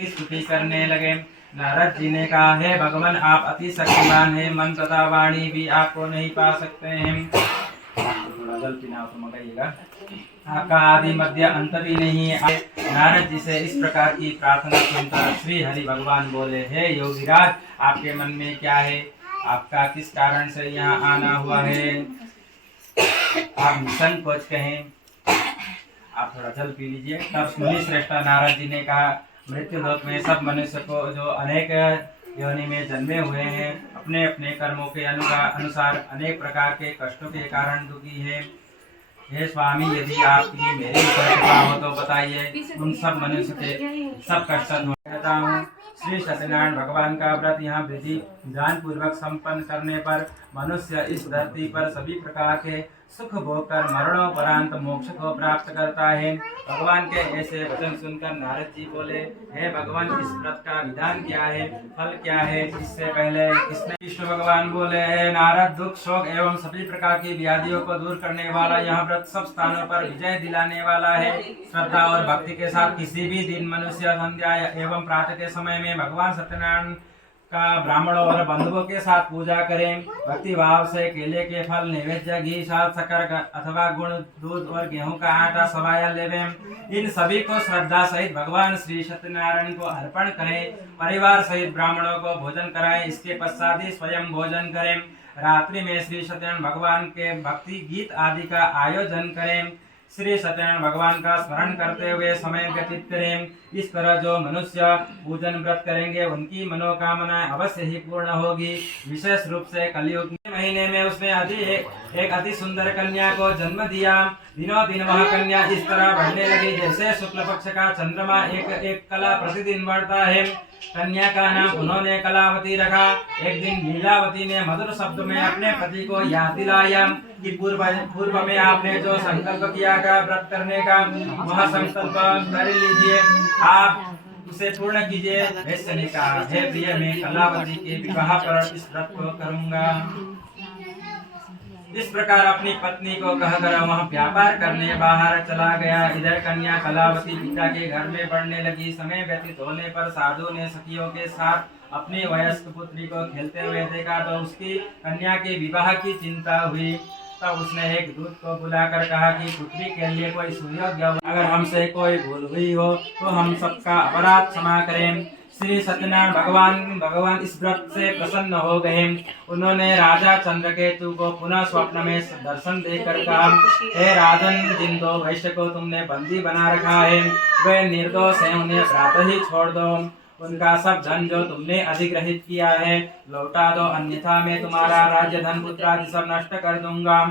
उनकी स्तुति करने लगे। नारद जी ने कहा, हे भगवान, आप अति शक्तिमान हैं, मन तथा वाणी भी आपको नहीं पा सकते हैं। थोड़ा जल पीना हो तो मंगाइएगा। आपका आदि मध्य अंत भी नहीं है। नारद जी से इस प्रकार की प्रार्थना सुनकर श्री हरि भगवान बोले, हे योगीराज, आपके मन में क्या है? आपका किस कारण से यहाँ आना हुआ है? आप निसंकोच कहें। आप थोड़ा जल पी लीजिए। तब मुनि श्रेष्ठ नारद जी ने कहा, मृत्यु लोक में सब मनुष्य को जो अनेक योनि में जन्मे हुए हैं, अपने अपने कर्मों के अनुसार अनेक प्रकार के कष्टों के कारण दुखी है। हे स्वामी, यदि आपकी मेरे ऊपर कृपा हो तो बताइए, उन सब मनुष्य के सब कष्ट दूर करता हूँ। श्री सत्यनारायण भगवान का व्रत यहाँ विधि ध्यान पूर्वक संपन्न करने पर मनुष्य इस धरती पर सभी प्रकार के सुख भोग कर मरणोपरांत मोक्ष को प्राप्त करता है। भगवान के ऐसे वचन सुनकर नारद जी बोले, हे भगवान, इस व्रत का विधान क्या है, फल क्या है? इससे पहले कृष्ण भगवान बोले, हे नारद, दुख शोक एवं सभी प्रकार की व्याधियों को दूर करने वाला यह व्रत सब स्थानों पर विजय दिलाने वाला है। श्रद्धा और भक्ति के साथ किसी भी दिन मनुष्य संध्या एवं प्रातः के समय में भगवान सत्यनारायण का ब्राह्मणों और बंधुओं के साथ पूजा करें। भक्ति भाव से केले के फल, नैवेद्य, घी, साल, शक्कर अथवा गुड़, दूध और गेहूं का आटा सवाया लेवें। इन सभी को श्रद्धा सहित भगवान श्री सत्यनारायण को अर्पण करें। परिवार सहित ब्राह्मणों को भोजन कराएं। इसके पश्चात ही स्वयं भोजन करें। रात्रि में श्री सत्यनारायण भगवान के भक्ति गीत आदि का आयोजन करें। श्री सत्यनारायण भगवान का स्मरण करते हुए समय व्यतीत करें। इस तरह जो मनुष्य पूजन व्रत करेंगे, उनकी मनोकामना अवश्य ही पूर्ण होगी। विशेष रूप से कलयुग के महीने में उसने एक अति सुंदर कन्या को जन्म दिया। दिनों दिन वह कन्या इस तरह बढ़ने लगी जैसे शुक्ल पक्ष का चंद्रमा एक कला प्रतिदिन बढ़ता है। कन्या का नाम उन्होंने कलावती रखा। एक दिन लीलावती ने मधुर शब्द में अपने पति को याद दिलाया कि पूर्व में आपने जो संकल्प किया था व्रत करने का, वह संकल्प कर लीजिए, आप उसे पूर्ण कीजिए। वैश्य ने कहा, हे प्रिय, मैं कलावती के विवाह पर इस व्रत को करूंगा। इस प्रकार अपनी पत्नी को कहकर वह व्यापार करने बाहर चला गया। इधर कन्या कलावती पिता के घर में बढ़ने लगी। समय व्यतीत होने पर साधु ने सखियों के साथ अपनी वयस्क पुत्री को खेलते हुए देखा तो उसकी कन्या के विवाह की चिंता हुई। तब उसने एक दूत को बुलाकर कहा कि पुत्री के लिए कोई सुयोग्य, अगर हमसे कोई भूल हुई हो तो हम सबका अपराध क्षमा करें। श्री सत्यनारायण भगवान इस व्रत से प्रसन्न हो गए। उन्होंने राजा चंद्रकेतु को पुनः स्वप्न में दर्शन देकर कहा, हे राजन, जिन दो वैश्य को तुमने बंदी बना रखा है, वे निर्दोष हैं, उन्हें प्रातः ही छोड़ दो। उनका सब धन जो तुमने अधिग्रहित किया है लौटा दो, अन्यथा मैं तुम्हारा राज्य, धन, पुत्र आदि सब नष्ट कर दूंगा।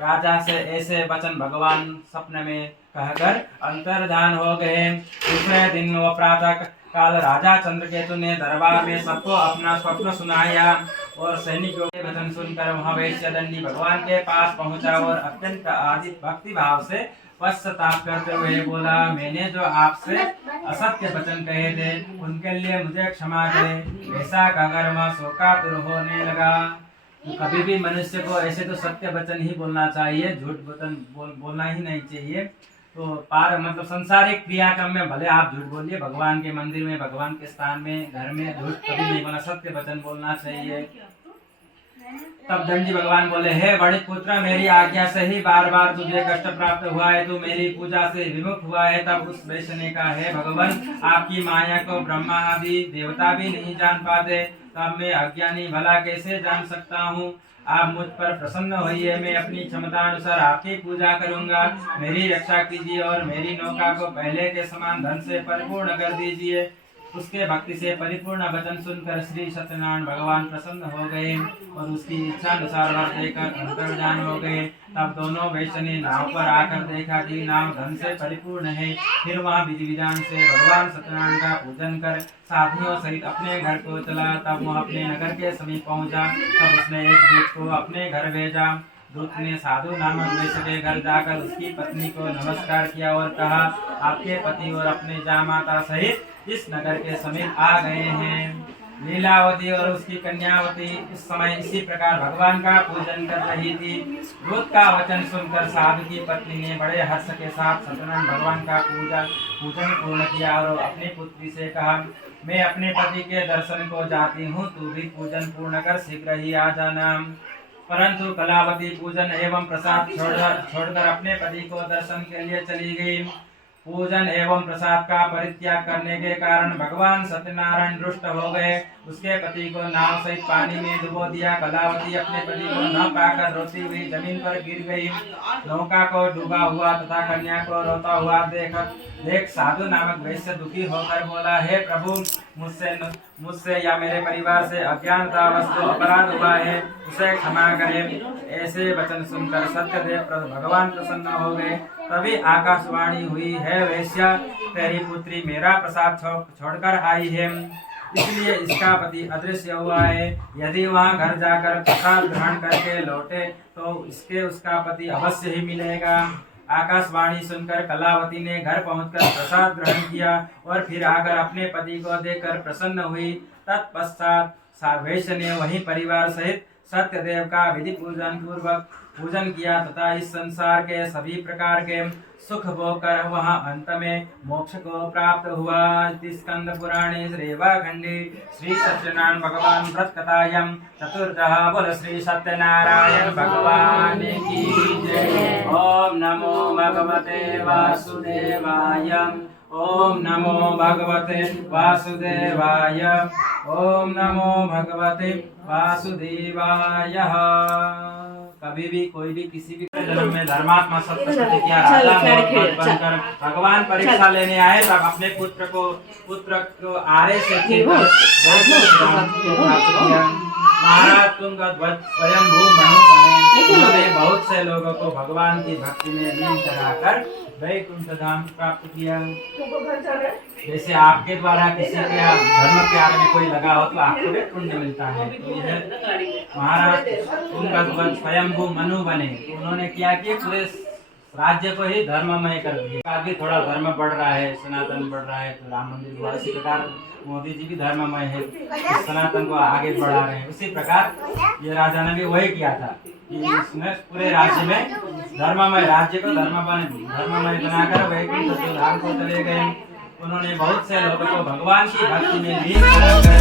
राजा से ऐसे वचन भगवान स्वप्न में कहकर अंतर्धान हो गए। दूसरे दिन वो प्रातः काल राजा चंद्रकेतु ने दरबार में सबको अपना स्वप्न सुनाया और सैनिकों के वचन सुनकर वह वैश्य दंडी भगवान के पास पहुंचा और अत्यंत आदि भक्ति भाव से पश्चाताप करते हुए बोला, मैंने जो आपसे असत्य वचन कहे थे उनके लिए मुझे क्षमा करें। ऐसा कहकर वह शोकातुर होने लगा। तो कभी भी मनुष्य को ऐसे तो सत्य वचन ही बोलना चाहिए, झूठ वचन बोलना ही नहीं चाहिए। तो मतलब संसारिक क्रियाक्रम में भले आप झूठ बोलिए, भगवान के मंदिर में, भगवान के स्थान में, घर में झूठ कभी नहीं बोलना, सत्य वचन बोलना चाहिए। तब दंडी भगवान बोले, हे बड़े पुत्र, मेरी आज्ञा से ही बार बार तुझे कष्ट प्राप्त हुआ है, तू मेरी पूजा से विमुख हुआ है। तब उस वैश्य ने कहा, हे भगवान, आपकी माया को ब्रह्मा आदि देवता भी नहीं जान पाते, तब मैं अज्ञानी भला कैसे जान सकता हूँ। आप मुझ पर प्रसन्न होइए, मैं अपनी क्षमता अनुसार आपकी पूजा करूंगा। मेरी रक्षा कीजिए और मेरी नौका को पहले के समान धन से परिपूर्ण कर दीजिए। उसके भक्ति से परिपूर्ण वचन सुनकर श्री सत्यनारायण भगवान प्रसन्न हो गए और उसकी इच्छा अनुसार वर देकर अंतर्धान हो गए। तब दोनों वैश्य ने नाव पर आकर देखा कि नाव धन से परिपूर्ण है। फिर वहाँ विधि विधान से भगवान सत्यनारायण का पूजन कर साथियों सहित अपने घर को चला। तब वह अपने नगर के समीप पहुंचा। तब उसने एक दूत को अपने घर भेजा। दूत ने साधु नामक वैश्य के घर जाकर उसकी पत्नी को नमस्कार किया और कहा, आपके पति और अपने जामाता सहित इस नगर के समीप आ गए हैं। लीलावती और उसकी कन्यावती इस समय इसी प्रकार भगवान का पूजन कर रही थी। दूत का वचन सुनकर साधु की पत्नी ने बड़े हर्ष के साथ सत्यनारायण भगवान का पूजन पूर्ण किया और अपनी पुत्री से कहा, मैं अपने पति के दर्शन को जाती हूँ, तू भी पूजन पूर्ण कर शीघ्र ही आ जाना। परंतु कलावती पूजन एवं प्रसाद छोड़कर अपने पति को दर्शन के लिए चली गई। पूजन एवं प्रसाद का परित्याग करने के कारण भगवान सत्यनारायण रुष्ट हो गए। उसके पति को नाव सहित पानी में डुबो दिया। कलावती अपने पति को न पाकर रोती हुई जमीन पर गिर गई। नौका को डूबा हुआ तथा कन्या को रोता हुआ देख साधु नामक वैश्य दुखी होकर बोला, हे प्रभु, मुझसे या मेरे परिवार से अज्ञानतावश जो अपराध हुआ है उसे क्षमा करें। ऐसे वचन सुनकर सत्यदेव भगवान प्रसन्न हो गए। तभी आकाशवाणी हुई, है वैश्य, तेरी पुत्री मेरा प्रसाद छोड़कर आई है, इसलिए इसका पति अदृश्य हुआ है। यदि वहाँ घर जाकर प्रसाद ग्रहण करके लौटे तो उसका पति अवश्य ही मिलेगा। आकाशवाणी सुनकर कलावती ने घर पहुंचकर प्रसाद ग्रहण किया और फिर आकर अपने पति को देखकर प्रसन्न हुई। तत्पश्चात वैश्य ने वहीं परिवार सहित सत्यदेव का विधि पूजन किया तथा इस संसार के सभी प्रकार के सुख भोग कर वहाँ अंत में मोक्ष को प्राप्त हुआ। स्कंद पुराणे श्रीवाखंडे श्री सत्यनारायण भगवान व्रत कथायां चतुर्दश बोल श्री सत्यनारायण भगवान की जय। ओम नमो भगवते वासुदेवाय। ओम नमो भगवते वासुदेवाय। ओम नमो भगवते वासुदेवाय। कभी भी कोई भी किसी भी जन्म में धर्मात्मा सत्य प्रतिज्ञा बनकर भगवान परीक्षा लेने आए तब अपने पुत्र को आरे से महाराज तुंगध्वज स्वयंभू मनु बने। उन्होंने बहुत से लोगों को भगवान की भक्ति में लीन कराकर वैकुंठ धाम प्राप्त किया। जैसे आपके द्वारा किसी के धर्म के आगे में कोई लगा हो तो आपको भी पुण्य मिलता है। तो यह महाराज तुंगध्वज स्वयंभू मनु बने। उन्होंने क्या किया, पूरे राज्य को ही धर्ममय कर दिया। आगे थोड़ा धर्म बढ़ रहा है, सनातन बढ़ रहा है, तो राम मंदिर हुआ। इसी प्रकार मोदी जी भी धर्ममय है, सनातन को आगे बढ़ा रहे हैं। उसी प्रकार ये राजा ने भी वही किया था कि इसने पूरे राज्य में धर्ममय राज्य को धर्ममय बनाकर वैकुंठ धाम को चले गए। उन्होंने बहुत से लोगों को भगवान की भक्ति में लीन कराकर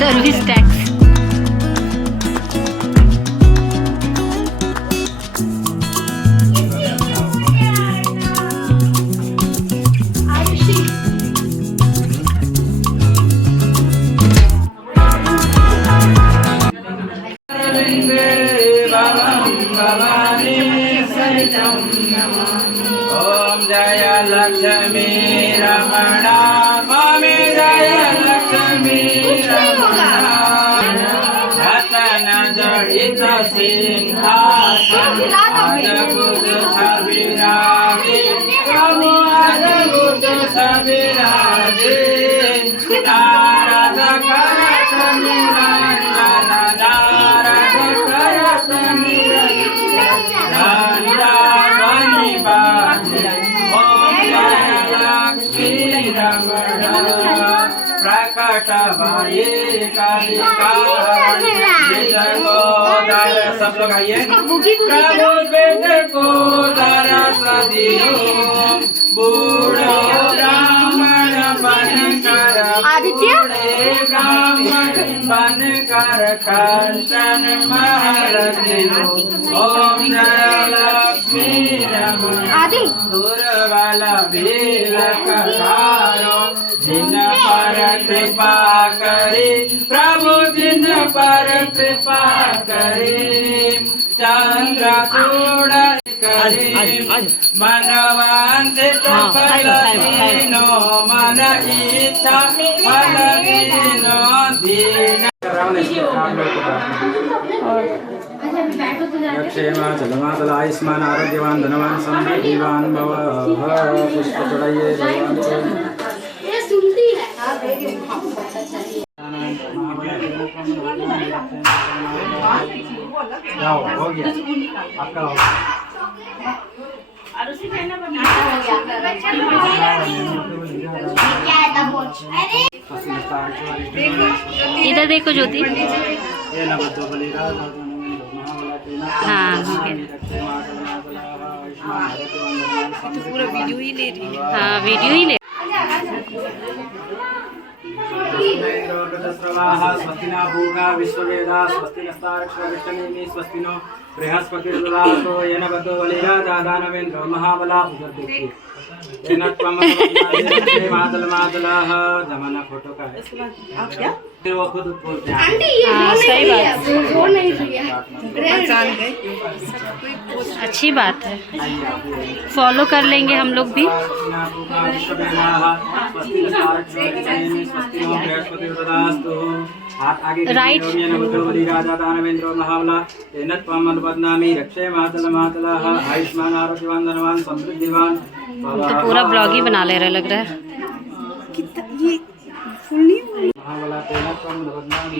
सर्विस टैक्स। ओम जय लक्ष्मी रमणा स्वामी जय लक्ष्मी रमणा रतन जड़ित सिंहासन अद्भुत छविराजे प्रभु अद्भुत छविराजे नारद करत निरंजन नारद करत निरंजन बनी बाजे। ओम जय लक्ष्मी रमणा प्रकट भये सब लोग आइए। प्रभु बेटे को दरस दियो, बूढ़ो ब्राह्मण बनकर ब्राह्मण बनकर कंचन महल दियो। ओम जय लक्ष्मी रमणा दुर्बल भील करो दिन पर कृपा करे, प्रभु जिन पर कृपा करे, चंद्रचूड़ करे, मनवांछित फल दीनो, मन इच्छा फल दीनो दीन। क्षेमाचलमाचल आयुष्मान आरोग्यवान धनवान समृद्धिवान भव। पुष्प चढ़ाइए हो गया आपका हो इधर देखो ज्योति। हाँ पूरा वीडियो ही ले रही है। हाँ वीडियो ही ले। स्वस्ति न भूगा विश्ववेदा स्वस्ति नस्तारक्षणेमि स्वस्ति नो बृहस्पतिर्ददातो येन बद्धो बलिरा दानवेन्द्रो महाबला। उधर देखिए येन त्वं मातलः जमाना फोटो का है। आप क्या वो खुद बोलते हैं हाँ सही बात, पहचान गए। अच्छी बात है, फॉलो कर लेंगे हम लोग भी। राइट आयुष्मान आरोग्यवान धनवान समृद्धिवान। तो पूरा ब्लॉग ही बना ले रहे लग रहा है। कितना ये फुल नहीं महाबला तेन त्वं बदनामि